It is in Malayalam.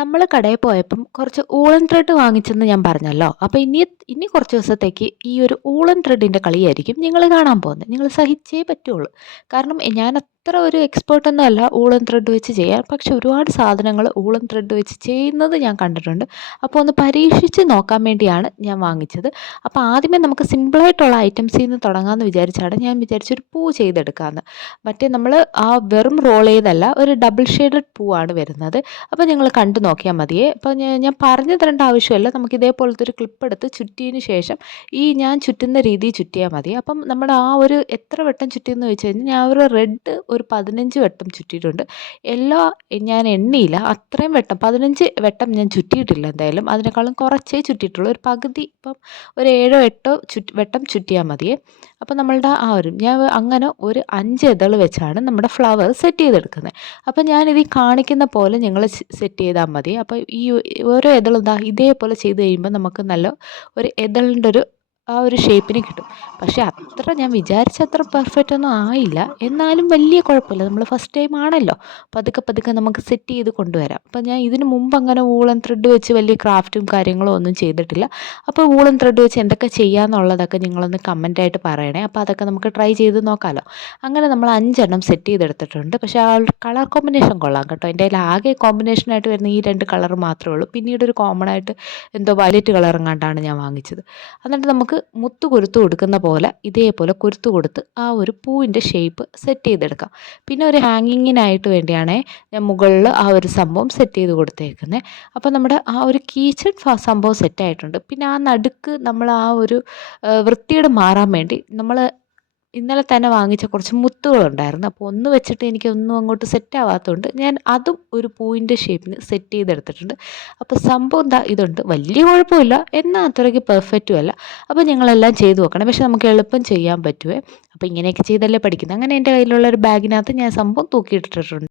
നമ്മൾ കടയിൽ പോയപ്പം കുറച്ച് ഊളൻ ത്രെഡ് വാങ്ങിച്ചെന്ന് ഞാൻ പറഞ്ഞല്ലോ. അപ്പോൾ ഇനി കുറച്ച് ദിവസത്തേക്ക് ഈ ഒരു ഊളൻ ത്രെഡിൻ്റെ കളിയായിരിക്കും നിങ്ങൾ കാണാൻ പോകുന്നത്. നിങ്ങൾ സഹിച്ചേ പറ്റുള്ളൂ. കാരണം ഞാൻ അത്ര ഒരു എക്സ്പേർട്ടൊന്നും അല്ല ഊളൻ ത്രെഡ് വെച്ച് ചെയ്യാൻ. പക്ഷെ ഒരുപാട് സാധനങ്ങൾ ഊളൻ ത്രെഡ് വെച്ച് ചെയ്യുന്നത് ഞാൻ കണ്ടിട്ടുണ്ട്. അപ്പോൾ ഒന്ന് പരീക്ഷിച്ച് നോക്കാൻ വേണ്ടിയാണ് ഞാൻ വാങ്ങിച്ചത്. അപ്പോൾ ആദ്യമേ നമുക്ക് സിമ്പിളായിട്ടുള്ള ഐറ്റംസിൽ നിന്ന് തുടങ്ങാമെന്ന് വിചാരിച്ചാണ് ഞാൻ വിചാരിച്ചൊരു പൂ ചെയ്തെടുക്കാമെന്ന്. മറ്റേ നമ്മൾ ആ വെറും റോൾ ചെയ്തല്ല, ഒരു ഡബിൾ ഷെയ്ഡഡ് പൂവാണ് വരുന്നത്. അപ്പോൾ നിങ്ങൾ കണ്ടു നോക്കിയാൽ മതിയേ. അപ്പോൾ ഞാൻ പറഞ്ഞു തരേണ്ട ആവശ്യമില്ല. നമുക്ക് ഇതേപോലത്തെ ഒരു ക്ലിപ്പ് എടുത്ത് ചുറ്റിയതിന് ശേഷം ഞാൻ ചുറ്റുന്ന രീതിയിൽ ചുറ്റിയാൽ മതി. അപ്പം നമ്മുടെ ആ ഒരു എത്ര വട്ടം ചുറ്റിയെന്ന് വെച്ച് കഴിഞ്ഞാൽ ഞാൻ ഒരു റെഡ് ഒരു 15 വട്ടം ചുറ്റിയിട്ടുണ്ട്. യെല്ലോ ഞാൻ എണ്ണിയില്ല, അത്രയും വട്ടം 15 വട്ടം ഞാൻ ചുറ്റിയിട്ടില്ല. എന്തായാലും അതിനേക്കാളും കുറച്ചേ ചുറ്റിയിട്ടുള്ളൂ. ഒരു പകുതി ഇപ്പം ഒരു 7 8 വട്ടം ചുറ്റിയാൽ മതിയേ. അപ്പോൾ നമ്മളുടെ ആ ഒരു ഞാൻ അങ്ങനെ ഒരു 5 ഇതൾ വെച്ചാണ് നമ്മുടെ ഫ്ലവർ സെറ്റ് ചെയ്തെടുക്കുന്നത്. അപ്പോൾ ഞാനിത് കാണിക്കുന്ന പോലെ നിങ്ങൾ സെറ്റ് ചെയ്താൽ മതി. അപ്പോൾ ഈ ഓരോ ഇതളും ഇതേപോലെ ചെയ്ത് കഴിയുമ്പോൾ നമുക്ക് നല്ല ഒരു ഇതളിൻ്റെ ആ ഒരു ഷേപ്പിന് കിട്ടും. പക്ഷേ ഞാൻ വിചാരിച്ച അത്ര പെർഫെക്റ്റ് ഒന്നും ആയില്ല. എന്നാലും വലിയ കുഴപ്പമില്ല. നമ്മൾ ഫസ്റ്റ് ടൈം ആണല്ലോ. പതുക്കെ പതുക്കെ നമുക്ക് സെറ്റ് ചെയ്ത് കൊണ്ടുവരാം. അപ്പോൾ ഞാൻ ഇതിന് മുമ്പ് അങ്ങനെ വൂളൻ ത്രെഡ് വെച്ച് വലിയ ക്രാഫ്റ്റും കാര്യങ്ങളും ഒന്നും ചെയ്തിട്ടില്ല. അപ്പോൾ വൂളൻ ത്രെഡ് വെച്ച് എന്തൊക്കെ ചെയ്യാമെന്നുള്ളതൊക്കെ നിങ്ങളൊന്ന് കമൻറ്റായിട്ട് പറയണേ. അപ്പോൾ അതൊക്കെ നമുക്ക് ട്രൈ ചെയ്ത് നോക്കാമല്ലോ. അങ്ങനെ നമ്മൾ 5 എണ്ണം സെറ്റ് ചെയ്തെടുത്തിട്ടുണ്ട്. പക്ഷേ ആ കളർ കോമ്പിനേഷൻ കൊള്ളാം കേട്ടോ. എൻ്റെ കയ്യിൽ ആകെ കോമ്പിനേഷനായിട്ട് വരുന്ന ഈ 2 കളർ മാത്രമേ ഉള്ളൂ. പിന്നീട് ഒരു കോമൺ ആയിട്ട് എന്തോ വയലറ്റ് കളർ എങ്ങാണ്ടാണ് ഞാൻ വാങ്ങിച്ചത്. എന്നിട്ട് നമുക്ക് മുത്ത് കുരുത്ത് കൊടുക്കുന്ന പോലെ ഇതേപോലെ കുരുത്ത് കൊടുത്ത് ആ ഒരു പൂവിൻ്റെ ഷേപ്പ് സെറ്റ് ചെയ്തെടുക്കാം. പിന്നെ ഒരു ഹാങ്ങിങ്ങിനായിട്ട് വേണ്ടിയാണേ ഞാൻ മുകളിൽ ആ ഒരു സംഭവം സെറ്റ് ചെയ്ത് കൊടുത്തേക്കുന്നത്. അപ്പോൾ നമ്മുടെ ആ ഒരു കീച്ചൺ സംഭവം സെറ്റായിട്ടുണ്ട്. പിന്നെ ആ നടുക്ക് നമ്മൾ ആ ഒരു വൃത്തിയോട് മാറാൻ വേണ്ടി നമ്മൾ ഇന്നലെ തന്നെ വാങ്ങിച്ച കുറച്ച് മുത്തുകളുണ്ടായിരുന്നു. അപ്പോൾ ഒന്ന് വെച്ചിട്ട് എനിക്കൊന്നും അങ്ങോട്ട് സെറ്റ് ആവാത്തതുകൊണ്ട് ഞാൻ അതും ഒരു പൂവിൻ്റെ ഷേപ്പിന് സെറ്റ് ചെയ്തെടുത്തിട്ടുണ്ട്. അപ്പോൾ സംഭവം ഇതുണ്ട്. വലിയ കുഴപ്പമില്ല, എന്നാൽ അത്രയ്ക്ക് പെർഫെക്റ്റും അല്ല. അപ്പോൾ നിങ്ങളെല്ലാം ചെയ്ത് നോക്കണം. പക്ഷെ നമുക്ക് എളുപ്പം ചെയ്യാൻ പറ്റുമേ. അപ്പോൾ ഇങ്ങനെയൊക്കെ ചെയ്തല്ലേ പഠിക്കുന്നത്. അങ്ങനെ എൻ്റെ കയ്യിലുള്ള ഒരു ബാഗിനകത്ത് ഞാൻ സംഭവം തൂക്കിയിട്ടിട്ടുണ്ട്.